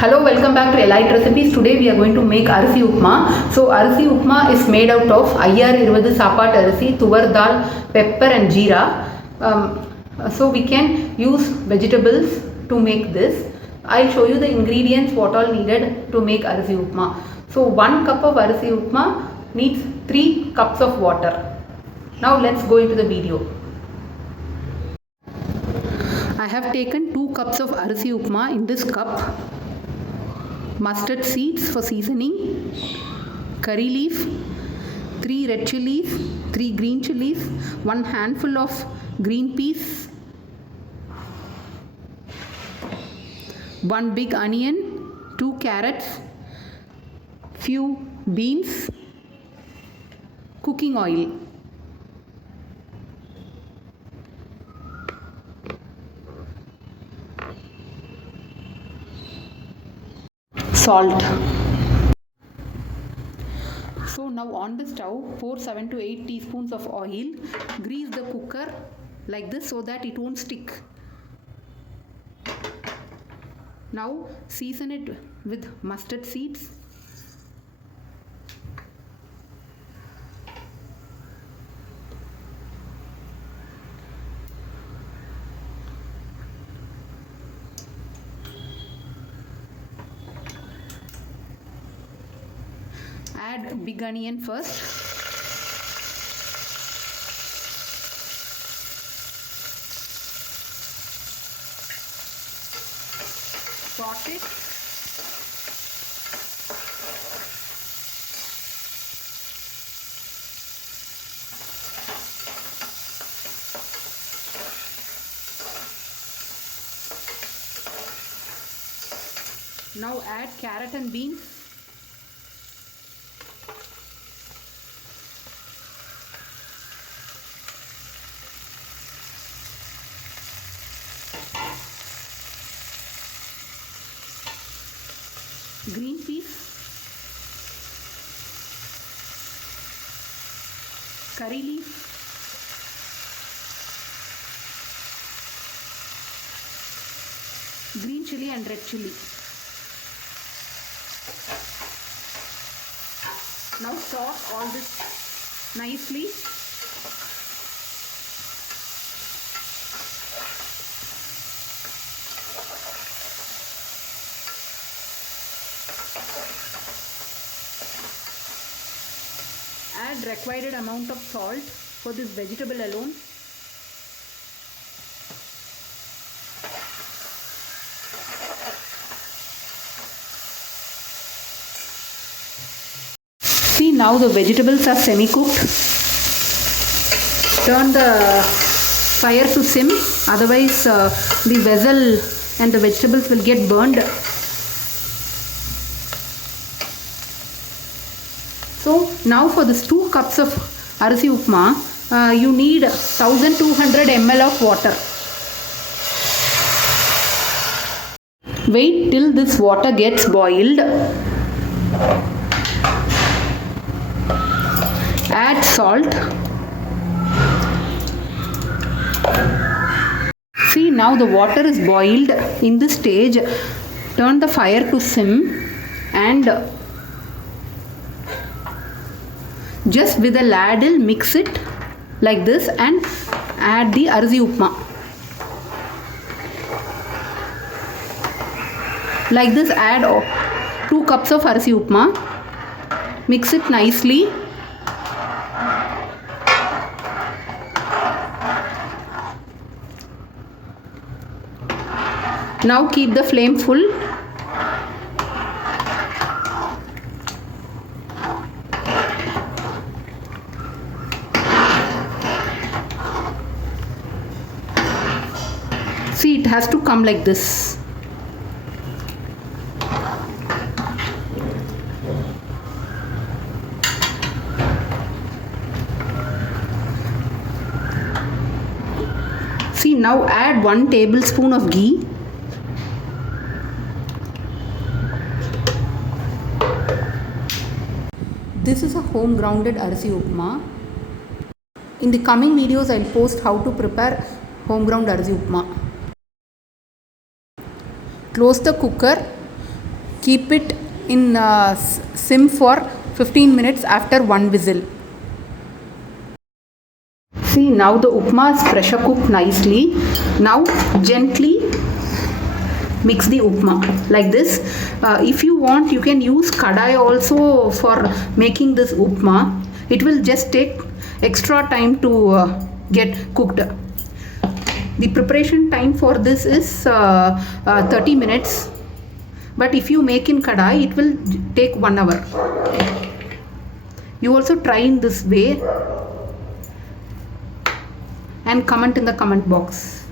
Hello, welcome back to Elite Recipes. Today we are going to make Arisi Upma. So Arisi Upma is made out of IR20 Sappatu Rice, Thuvar, dhall, pepper and Jeera. So we can use vegetables to make this. I'll show you the ingredients what all needed to make Arisi Upma. So 1 cup of Arisi Upma needs 3 cups of water. Now let's go into the video. I have taken 2 cups of Arisi Upma in this cup. Mustard seeds for seasoning, curry leaf, 3 red chilies, 3 green chilies, 1 handful of green peas, 1 big onion, 2 carrots, few beans, cooking oil. Salt. So now on the stove, pour 7 to 8 teaspoons of oil. Grease the cooker like this so that it won't stick. Now season it with mustard seeds, add big onion first, saute it, now add carrot and beans. Green peas, curry leaf, green chili and red chili. Now saute all this nicely. Add required amount of salt for this vegetable alone. See, now the vegetables are semi-cooked. Turn the fire to sim, otherwise the vessel and the vegetables will get burned. So now for this 2 cups of Arisi Upma, you need 1200 ml of water. Wait till this water gets boiled. Add salt. See, now the water is boiled. In this stage, turn the fire to sim and just with a ladle mix it like this and add the Arisi Upma. Like this, add 2 cups of Arisi Upma. Mix it nicely. Now keep the flame full. See, it has to come like this. See, now add 1 tablespoon of ghee. This is a home grounded Arisi Upma. In the coming videos, I'll post how to prepare home ground Arisi Upma. Close the cooker keep it in sim for 15 minutes after one whistle. See, now the upma is pressure cooked nicely. Now gently mix the upma like this. If you want, you can use kadai also for making this upma. It will just take extra time to get cooked. The preparation time for this is 30 minutes, but if you make in kadai, it will take 1 hour. You also try in this way and comment in the comment box.